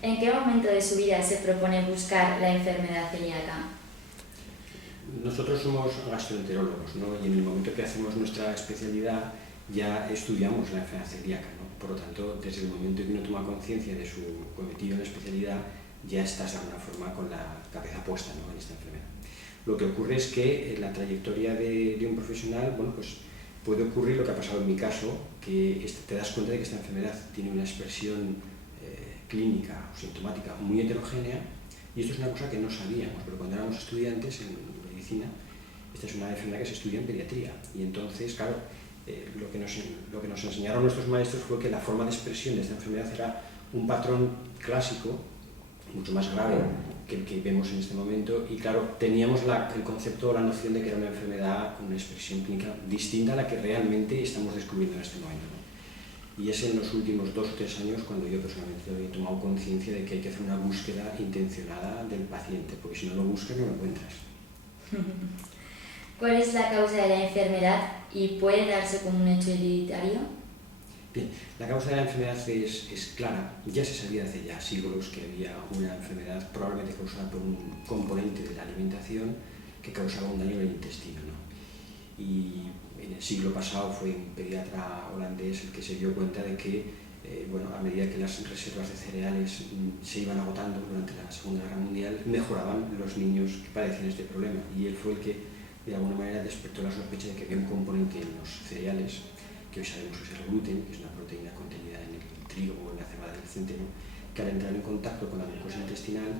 ¿En qué momento de su vida se propone buscar la enfermedad celíaca? Nosotros somos gastroenterólogos, ¿no? Y en el momento que hacemos nuestra especialidad ya estudiamos la enfermedad celíaca, ¿no? Por lo tanto, desde el momento que uno toma conciencia de su cometido en la especialidad, ya estás de alguna forma con la cabeza puesta, ¿no?, en esta enfermedad. Lo que ocurre es que en la trayectoria de un profesional, bueno, pues puede ocurrir lo que ha pasado en mi caso, que te das cuenta de que esta enfermedad tiene una expresión clínica o sintomática muy heterogénea, y esto es una cosa que no sabíamos, pero cuando éramos estudiantes en medicina, esta es una enfermedad que se estudia en pediatría, y entonces, claro, lo que nos enseñaron nuestros maestros fue que la forma de expresión de esta enfermedad era un patrón clásico, mucho más grave que el que vemos en este momento, y claro, teníamos el concepto o la noción de que era una enfermedad con una expresión clínica distinta a la que realmente estamos descubriendo en este momento, ¿no? Y es en los últimos 2 o 3 años cuando yo personalmente he tomado conciencia de que hay que hacer una búsqueda intencionada del paciente, porque si no lo buscas no lo encuentras. ¿Cuál es la causa de la enfermedad y puede darse como un hecho hereditario? Bien, la causa de la enfermedad es clara. Ya se sabía hace ya siglos que había una enfermedad probablemente causada por un componente de la alimentación que causaba un daño en el intestino, ¿no? Y en el siglo pasado fue un pediatra holandés el que se dio cuenta de que a medida que las reservas de cereales se iban agotando durante la Segunda Guerra Mundial, mejoraban los niños que padecían este problema, y él fue el que de alguna manera despertó la sospecha de que había un componente en los cereales, que hoy sabemos que es el gluten, que es una proteína contenida en el trigo o en la cebada del centeno, que al entrar en contacto con la glucosa intestinal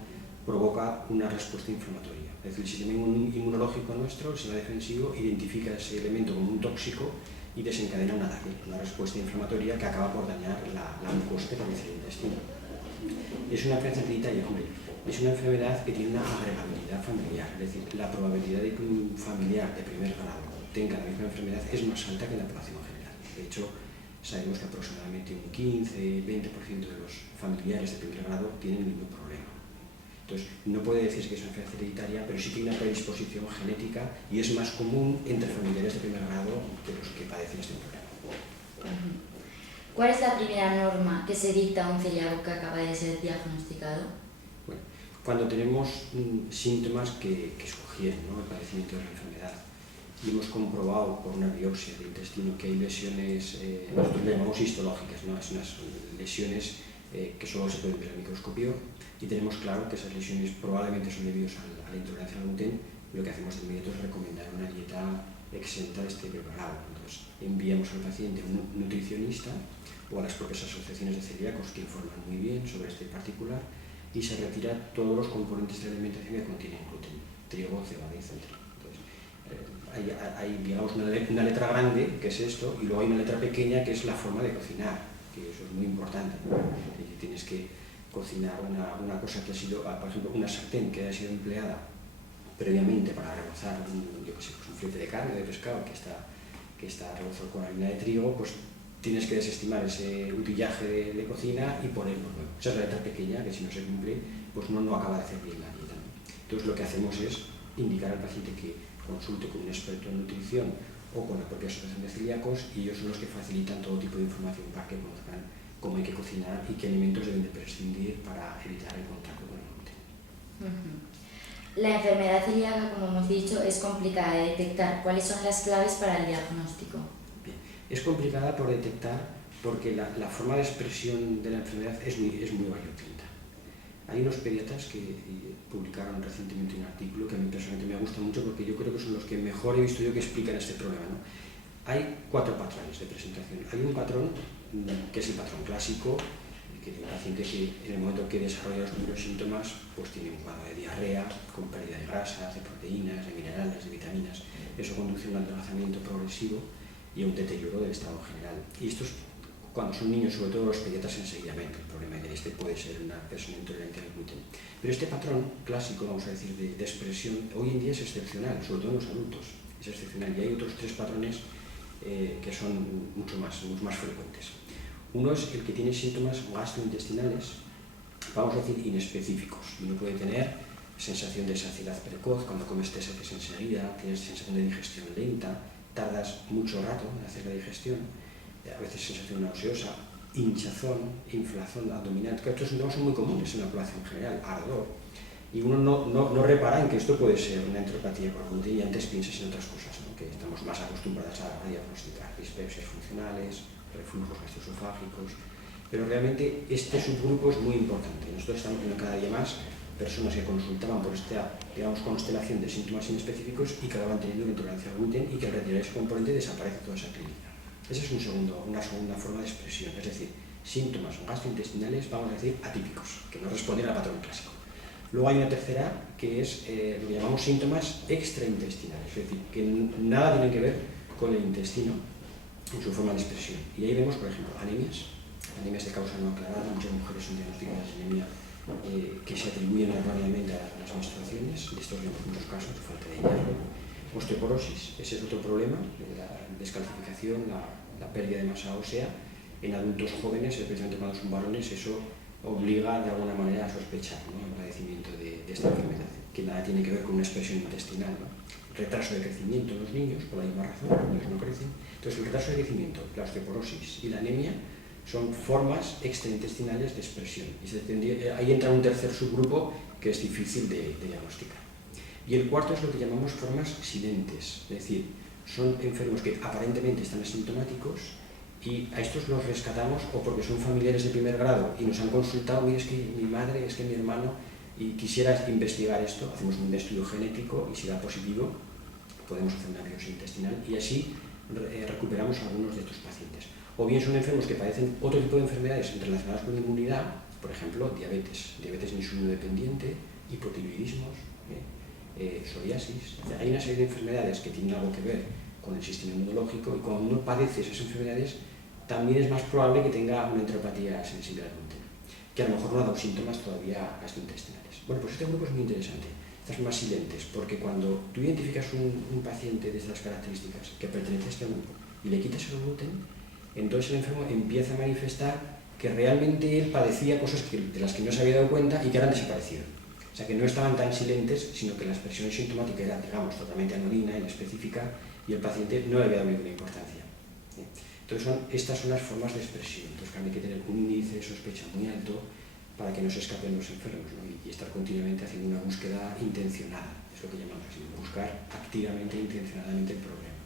provoca una respuesta inflamatoria. Es decir, el sistema inmunológico nuestro, el sistema defensivo, identifica ese elemento como un tóxico y desencadena un ataque, una respuesta inflamatoria que acaba por dañar la glucosa que produce el intestino. Es una enfermedad hereditaria, hombre. Es una enfermedad que tiene una agregabilidad familiar, es decir, la probabilidad de que un familiar de primer grado tenga la misma enfermedad es más alta que en la población general. De hecho, sabemos que aproximadamente un 15-20% de los familiares de primer grado tienen el mismo problema. Entonces, no puede decirse que es una enfermedad hereditaria, pero sí tiene una predisposición genética y es más común entre familiares de primer grado que los que padecen este problema. ¿Cuál es la primera norma que se dicta a un celíaco que acaba de ser diagnosticado? Bueno, cuando tenemos síntomas que sugieren, ¿no?, el padecimiento de la enfermedad, y hemos comprobado por una biopsia de intestino que hay lesiones, nosotros le llamamos histológicas, ¿no?, es unas lesiones que solo se pueden ver al microscopio, y tenemos claro que esas lesiones probablemente son debidas a la intolerancia al gluten, lo que hacemos de inmediato es recomendar una dieta exenta de este preparado. Entonces, enviamos al paciente a un nutricionista o a las propias asociaciones de celíacos que informan muy bien sobre este particular, y se retira todos los componentes de la alimentación que contienen gluten, trigo, cebada y centeno. Entonces, hay digamos, una letra grande, que es esto, y luego hay una letra pequeña, que es la forma de cocinar, que eso es muy importante, ¿no? Tienes que cocinar una cosa que ha sido, por ejemplo, una sartén que ha sido empleada previamente para rebozar un filete de carne o de pescado que está rebozado con harina de trigo, pues tienes que desestimar ese utillaje de cocina y ponerlo nuevo. Esa es la letra pequeña que, si no se cumple, pues no acaba de hacer bien la dieta, ¿no? Entonces, lo que hacemos es indicar al paciente que consulte con un experto en nutrición o con la propia asociación de celíacos, y ellos son los que facilitan todo tipo de información para que conozcan cómo hay que cocinar y qué alimentos deben de prescindir para evitar el contacto con el gluten. La enfermedad celíaca, como hemos dicho, es complicada de detectar. ¿Cuáles son las claves para el diagnóstico? Bien, es complicada por detectar porque la forma de expresión de la enfermedad es muy variopinta. Hay unos pediatras que publicaron recientemente un artículo que a mí personalmente me gusta mucho, porque yo creo que son los que mejor he visto yo que explican este problema, ¿no? Hay 4 patrones de presentación. Hay un patrón que es el patrón clásico, que tiene un paciente que en el momento que desarrolla los primeros síntomas, pues tiene un cuadro de diarrea, con pérdida de grasas, de proteínas, de minerales, de vitaminas. Eso conduce a un adelgazamiento progresivo y a un deterioro del estado general. Y estos, cuando son niños, sobre todo, los pediatras enseguida ven que el problema de este puede ser una persona intolerante al gluten. Pero este patrón clásico, vamos a decir, de expresión, hoy en día es excepcional, sobre todo en los adultos. Es excepcional, y hay otros 3 patrones que son mucho más frecuentes. Uno es el que tiene síntomas gastrointestinales, vamos a decir, inespecíficos. Uno puede tener sensación de saciedad precoz, cuando comes te sacias enseguida, tienes sensación de digestión lenta, tardas mucho rato en hacer la digestión, a veces sensación nauseosa, hinchazón, inflazón abdominal, que estos síntomas son muy comunes en la población en general, ardor, y uno no repara en que esto puede ser una enteropatía por gluten y antes piensas en otras cosas, ¿no? Que estamos más acostumbrados a diagnosticar dispepsias funcionales, reflujos gastroesofágicos, pero realmente este subgrupo es muy importante. Nosotros estamos viendo cada día más personas que consultaban por esta, digamos, constelación de síntomas inespecíficos y que acaban teniendo una intolerancia al gluten y que al retirar ese componente desaparece toda esa clínica. Esa es una segunda forma de expresión, es decir, síntomas gastrointestinales, vamos a decir, atípicos, que no responden al patrón clásico. Luego hay una tercera, que es lo que llamamos síntomas extraintestinales, es decir, que nada tienen que ver con el intestino en su forma de expresión. Y ahí vemos, por ejemplo, anemias de causa no aclarada, muchas mujeres son diagnosticadas de anemia que se atribuyen erróneamente a las menstruaciones, de estos vemos muchos casos, falta de hierro, osteoporosis, ese es otro problema, la descalcificación, la pérdida de masa ósea en adultos jóvenes, especialmente cuando son varones, eso obliga de alguna manera a sospechar, ¿no?, el padecimiento de esta enfermedad, que nada tiene que ver con una expresión intestinal, ¿no? Retraso de crecimiento en los niños, por la misma razón, los niños no crecen. Entonces, el retraso de crecimiento, la osteoporosis y la anemia son formas extraintestinales de expresión. Y ahí entra un tercer subgrupo que es difícil de diagnosticar. Y el cuarto es lo que llamamos formas silentes, es decir, son enfermos que aparentemente están asintomáticos y a estos los rescatamos o porque son familiares de primer grado y nos han consultado, mire, es que mi madre, es que mi hermano, y quisiera investigar esto, hacemos un estudio genético y si da positivo podemos hacer una biopsia intestinal y así recuperamos a algunos de estos pacientes. O bien son enfermos que padecen otro tipo de enfermedades relacionadas con la inmunidad, por ejemplo, diabetes insulinodependiente, hipotiroidismos, psoriasis. Hay una serie de enfermedades que tienen algo que ver con el sistema inmunológico y cuando uno padece esas enfermedades también es más probable que tenga una enteropatía sensible al gluten, que a lo mejor no ha dado síntomas todavía gastrointestinales. Bueno, pues este grupo es muy interesante, estas más silentes, porque cuando tú identificas un paciente de estas características que pertenece a este grupo y le quitas el gluten, entonces el enfermo empieza a manifestar que realmente él padecía cosas de las que no se había dado cuenta y que ahora han desaparecido. O sea, que no estaban tan silentes, sino que la expresión sintomática era, digamos, totalmente anodina, inespecífica, y el paciente no le había dado ninguna importancia. Entonces, estas son las formas de expresión. Entonces, hay que tener un índice de sospecha muy alto para que no se escapen los enfermos, ¿no? Y estar continuamente haciendo una búsqueda intencionada, es lo que llamamos así, buscar activamente e intencionadamente el problema.